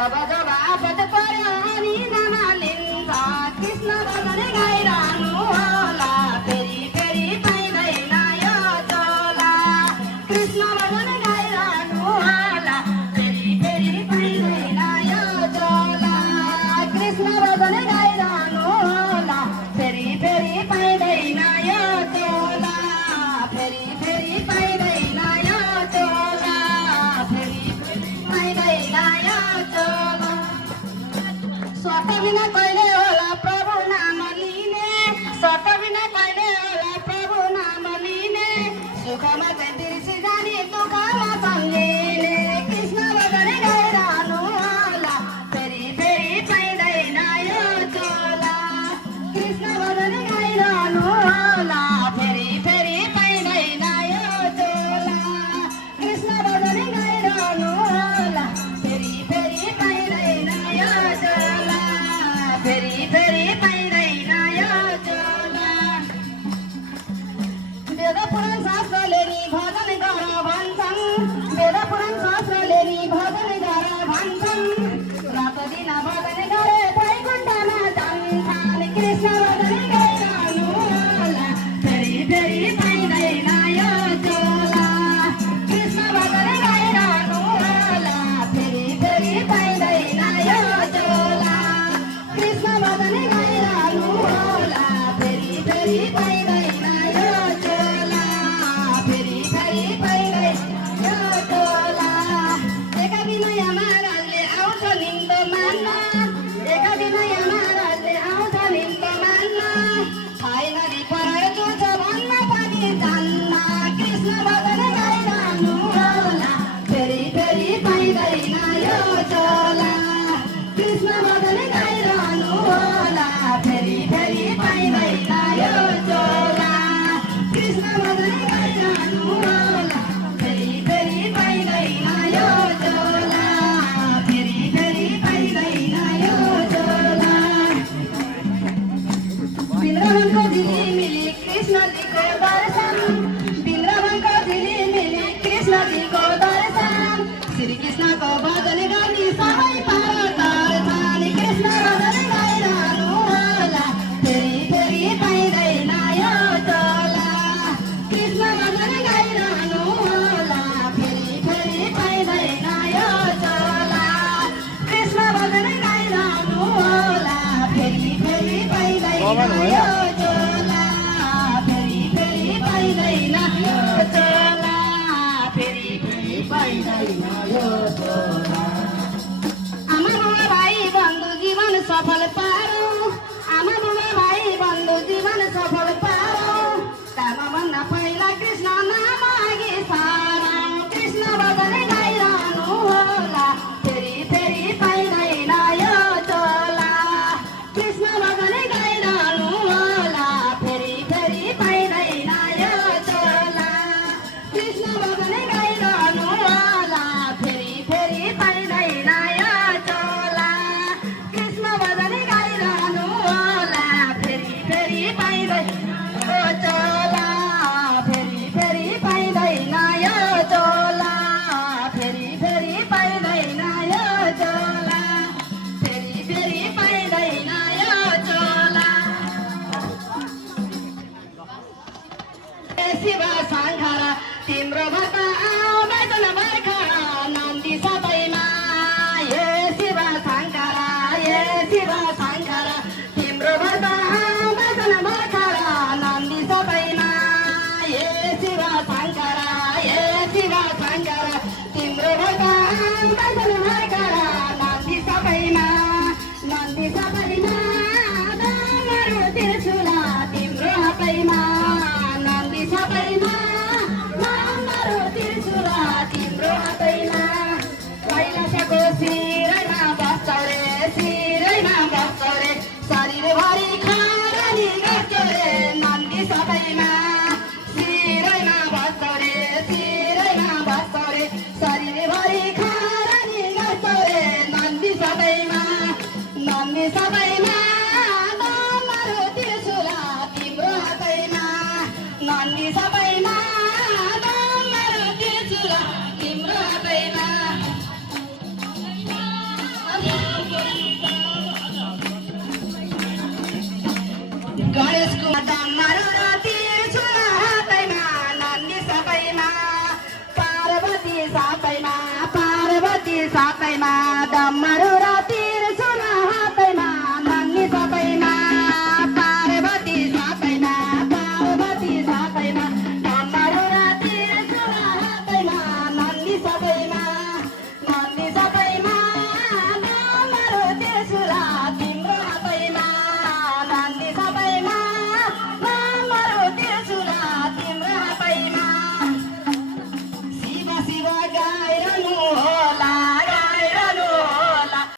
जब जब आपत पर्यो अनि नमालिन्छ कृष्ण भजन गाइरहनु होला फेरि फेरि पाइँदैन यो चोला कृष्ण भजन गाइरहनु होला फेरि फेरि पाइँदैन यो चोला कृष्ण भजन गाइरहनु होला फेरि फेरि पाइँदैन यो चोला फेरि फेरि पाइँदैन यो चोला फेरि पाइँदैन यो चोला स्वत बिना कहिले होला प्रभु नाम लिने स्वत बिना कहिले होला प्रभु नाम लिने सुखमा चाहिँ बिर्सी जाने दुःखमा सम्झिने कृष्ण भजन गाइरहनु होला फेरि फेरि पाइँदैन यो चोला कृष्ण भजन गाइरहनु होला फेरि फेरि पाइँदैन यो चोला कृष्ण भजन गाइरहनु होला फेरि फेरि पाइँदैन यो चोला फेरि फेरि पाइँदैन यो चोला वेद पुराण शास्त्रले नि भजन गर भन्छन् वेद पुराण शास्त्रले नि भजन गर भन्छन् रात दिन भजन गरे वैकुण्ठमा जान्छन् कृष्ण भजन गाइरहनु होला फेरि फेरि पाइँदैन यो चोला कृष्ण भजन गाइरहनु होला फेरि फेरि पाइँदैन यो चोला कृष्ण भजन गाइरहनु होला फेरि फेरि पाइँदैन यो चोला फेरि फेरि पाइँदैन यो चोला एका दिन यहाँ महाराजले आउँछ निम्तो मान्न एका दिन यहाँ महाराजले आउँछ निम्तो मान्न छैन नि पर जो छ भन्न पनि जान्न कृष्ण भजन गाइरहनु होला फेरि फेरि पाइँदैन यो चोला कृष्ण भजन गाइरहनु होला फेरि फेरि पाइँदैन यो चोला कृष्ण भजन गाइरहनु होला फेरि फेरि पाइँदैन यो चोला फेरि फेरि पाइँदैन यो चोला वृन्दावनको झिलिमिली कृष्णजीको दर्शन वृन्दावनको झिलिमिली कृष्णजीको दर्शन श्री कृष्णको भजन गर्ने सबै पार गर्छन् कृष्ण भजन गाइरहनु होला फेरि फेरि पाइँदैन यो चोला कृष्ण भजन गाइरहनु होला फेरि फेरि पाइँदैन यो चोला कृष्ण भजन गाइरहनु होला फेरि फेरि पाइँदैन यो चोला फेरि फेरि पाइँदैन यो चोला फेरि फेरि पाइँदैन यो चोला आमा बुबा भाइ बन्धु जीवन सफल पारौँ आमा बुबा भाइ बन्धु जीवन सफल पारौँ कामभन्दा पहिला कृष्ण नाम अघि सारौँ कृष्ण भजन गाइरहनु होला फेरि फेरि पाइँदैन यो चोला कृष्ण भजन गाइरहनु होला फेरि फेरि पाइँदैन यो चोला कृष्ण भजन गाइरहनु होला फेरि फेरि पाइँदैन यो चोला कृष्ण भजन गाइरहनु होला फेरि फेरि पाइँदैन यो चोला फेरि फेरि पाइँदैन यो चोला फेरि फेरि पाइँदैन यो चोला फेरि फेरि पाइँदैन यो चोला शिव शङ्कर तिम्रो भक्त आउँदैछन् भर्खर नन्दी सबैमा हे शिव शङ्कर तिम्रो भक्त आउँदैछन् भर्खर नन्दी सबैमा हे शिव शङ्कर तिम्रो भक्त आउँदैछन् भर्खर नन्दी सबैमा डमरू त्रिशूल तिम्रो हातैमा नन्दी सबैमा डमरू त्रिशूल तिम्रो हातैमा कैलाशको शिरमा बस्छौ रे शरीरभरि खरानी गर्छौ रे नन्दी सबैमा शिरमा बस्छौ रे शरीरभरि खरानी गर्छौ रे नन्दी सबैमा डमरू त्रिशूल तिम्रो हातैमा नन्दी सबैमा डमरू त्रिशूल तिम्रो हातैमा जान्छन्